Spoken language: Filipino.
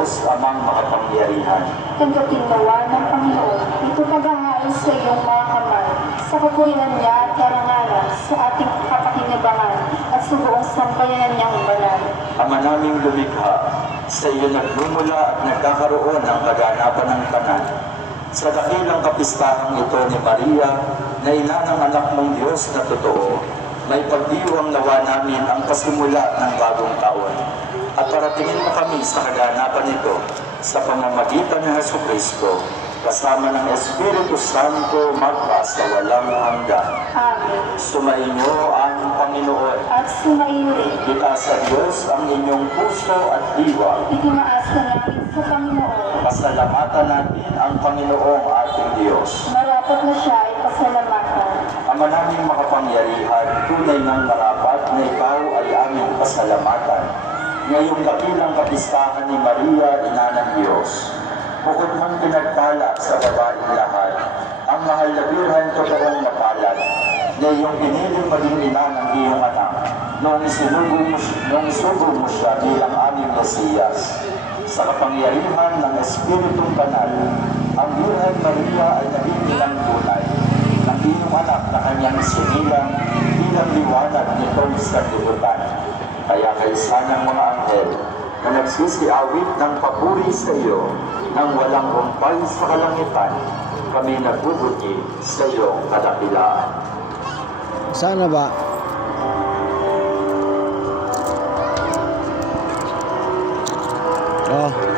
Diyos amang makapangyarihan. Tanggapin nawa ng Panginoon ito paghahain sa iyong mga kamay, sa kapurihan niya at karangalan, sa ating kapakinabangan at sa buong sambayanan niyang banal. Ama naming lumikha, sa iyo nagmumula at nagkakaroon ng kaganapan ng tanan. Sa dakilang kapistahang ito ni Maria, na ina ng anak mong Diyos na totoo, may pagdiwang nawa namin ang pasimula ng bagong taon. At paratingin mo kami sa kaganapan nito sa pamamagitan ng Jesucristo, kasama ng Espiritu Santo magpa sa walang hanggan. Amen. Sumainyo ang Panginoon. At sumaiyo rin. Itaas sa Diyos ang inyong puso at diwa. Itumaasa namin sa Panginoon. Pasalamatan natin ang Panginoong ating Diyos. Marapat na siya ay pasalamatan. Ama naming makapangyarihan, tunay ng marapat na ikaw ay aming pasalamatan. Ngayong dakilang kapistahan ni Maria, ina ng Diyos, bukod mong pinagpala sa babaeng lahat, ang mahal na Birhen totoong napalad, na iyong piniling maging ina ng iyong anak, noong isugo mo siya bilang aming Mesiyas. Sa kapangyarihan ng Espiritong Banal, ang Birhen Maria ay nabibilang tunay ng iyong anak na kanyang sinilang bilang liwanag nitong sanlibutan. Kaya kaysa ng mga anghel na nagsisiawit ng papuri sa iyo nang walang humpay sa kalangitan, kami nagbubuti sa iyong kadakilaan. Sana ba? Oh.